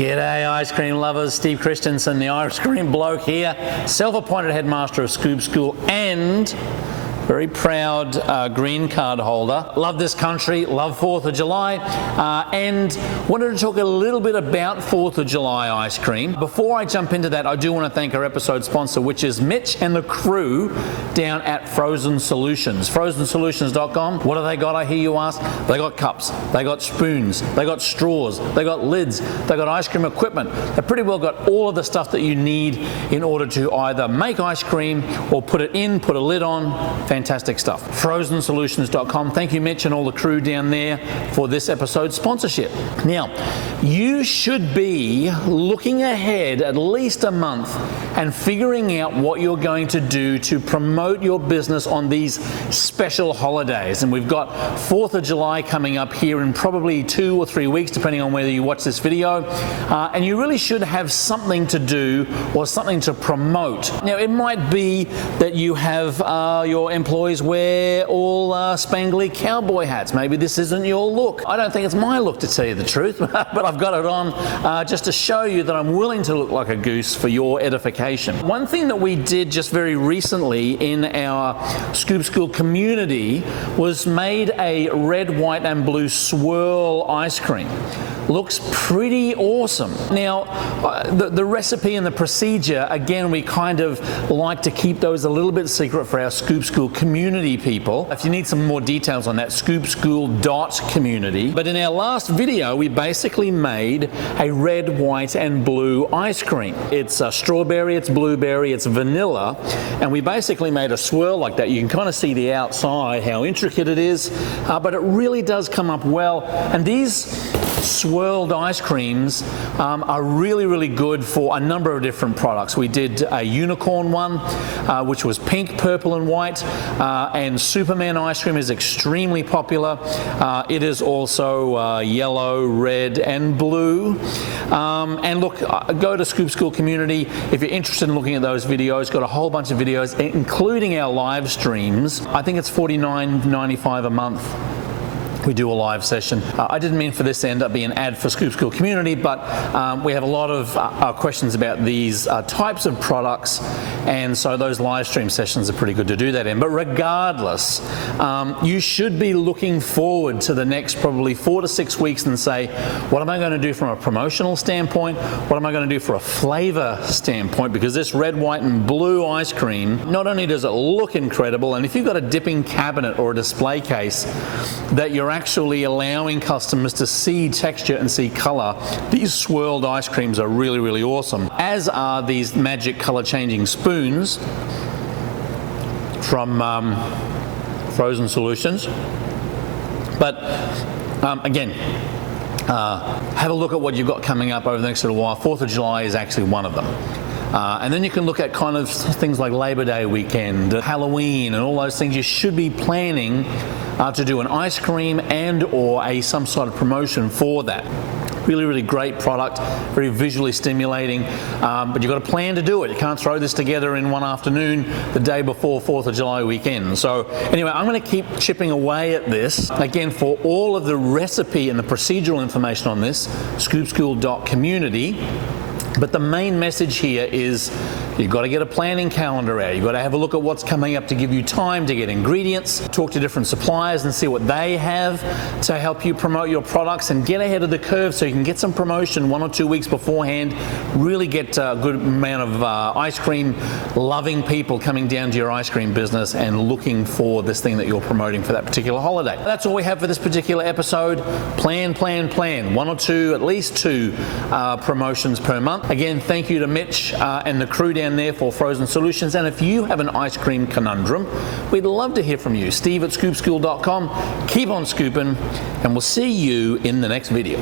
G'day ice cream lovers, Steve Christensen, the ice cream bloke here, self-appointed headmaster of Scoop School and very proud green card holder. Love this country, love 4th of July, and wanted to talk a little bit about 4th of July ice cream. Before I jump into that, I do want to thank our episode sponsor, which is Mitch and the crew down at Frozen Solutions. FrozenSolutions.com. What have they got, I hear you ask? They got cups, they got spoons, they got straws, they got lids, they got ice cream equipment. They've pretty well got all of the stuff that you need in order to either make ice cream or put it in, put a lid on. Fantastic stuff. FrozenSolutions.com. Thank you, Mitch, and all the crew down there for this episode's sponsorship. Now, you should be looking ahead at least a month and figuring out what you're going to do to promote your business on these special holidays. And we've got 4th of July coming up here in probably 2 or 3 weeks, depending on whether you watch this video. And you really should have something to do or something to promote. Now, it might be that you have your employees wear all spangly cowboy hats. Maybe this isn't your look. I don't think it's my look, to tell you the truth, but I've got it on just to show you that I'm willing to look like a goose for your edification. One thing that we did just very recently in our Scoop School community was made a red, white and blue swirl ice cream. Looks pretty awesome. Now, the recipe and the procedure, again, we kind of like to keep those a little bit secret for our Scoop School community people. If you need some more details on that, scoopschool.community. But in our last video, we basically made a red, white and blue ice cream. It's strawberry, it's blueberry, it's vanilla, and we basically made a swirl like that. You can kind of see the outside, how intricate it is, but it really does come up well. And these swirled ice creams are really, really good for a number of different products. We did a unicorn one, which was pink, purple and white, and Superman ice cream is extremely popular. It is also yellow, red and blue. And look, go to Scoop School Community if you're interested in looking at those videos. Got a whole bunch of videos, including our live streams. I think it's $49.95 a month. We do a live session. I didn't mean for this to end up being an ad for Scoop School Community, but we have a lot of questions about these types of products, and so those live stream sessions are pretty good to do that in. But regardless, you should be looking forward to the next probably 4 to 6 weeks and say, what am I going to do from a promotional standpoint? What am I going to do for a flavor standpoint? Because this red, white and blue ice cream, not only does it look incredible, and if you've got a dipping cabinet or a display case that you're actually allowing customers to see texture and see color, these swirled ice creams are really, really awesome, as are these magic color changing spoons from Frozen Solutions. But again, have a look at what you've got coming up over the next little while. 4th of July is actually one of them. And then you can look at kind of things like Labor Day weekend, Halloween and all those things. You should be planning to do an ice cream and or some sort of promotion for that. Really, really great product, very visually stimulating, but you've got a plan to do it. You can't throw this together in one afternoon the day before 4th of July weekend. So anyway, I'm going to keep chipping away at this. Again, for all of the recipe and the procedural information on this, scoopschool.community. But the main message here is you've got to get a planning calendar out. You've got to have a look at what's coming up to give you time to get ingredients, talk to different suppliers and see what they have to help you promote your products and get ahead of the curve so you can get some promotion 1 or 2 weeks beforehand, really get a good amount of ice cream loving people coming down to your ice cream business and looking for this thing that you're promoting for that particular holiday. That's all we have for this particular episode. Plan, plan, plan. 1 or 2, at least 2 promotions per month. Again, thank you to Mitch and the crew down there for Frozen Solutions. And if you have an ice cream conundrum, we'd love to hear from you. Steve at scoopschool.com. Keep on scooping, and we'll see you in the next video.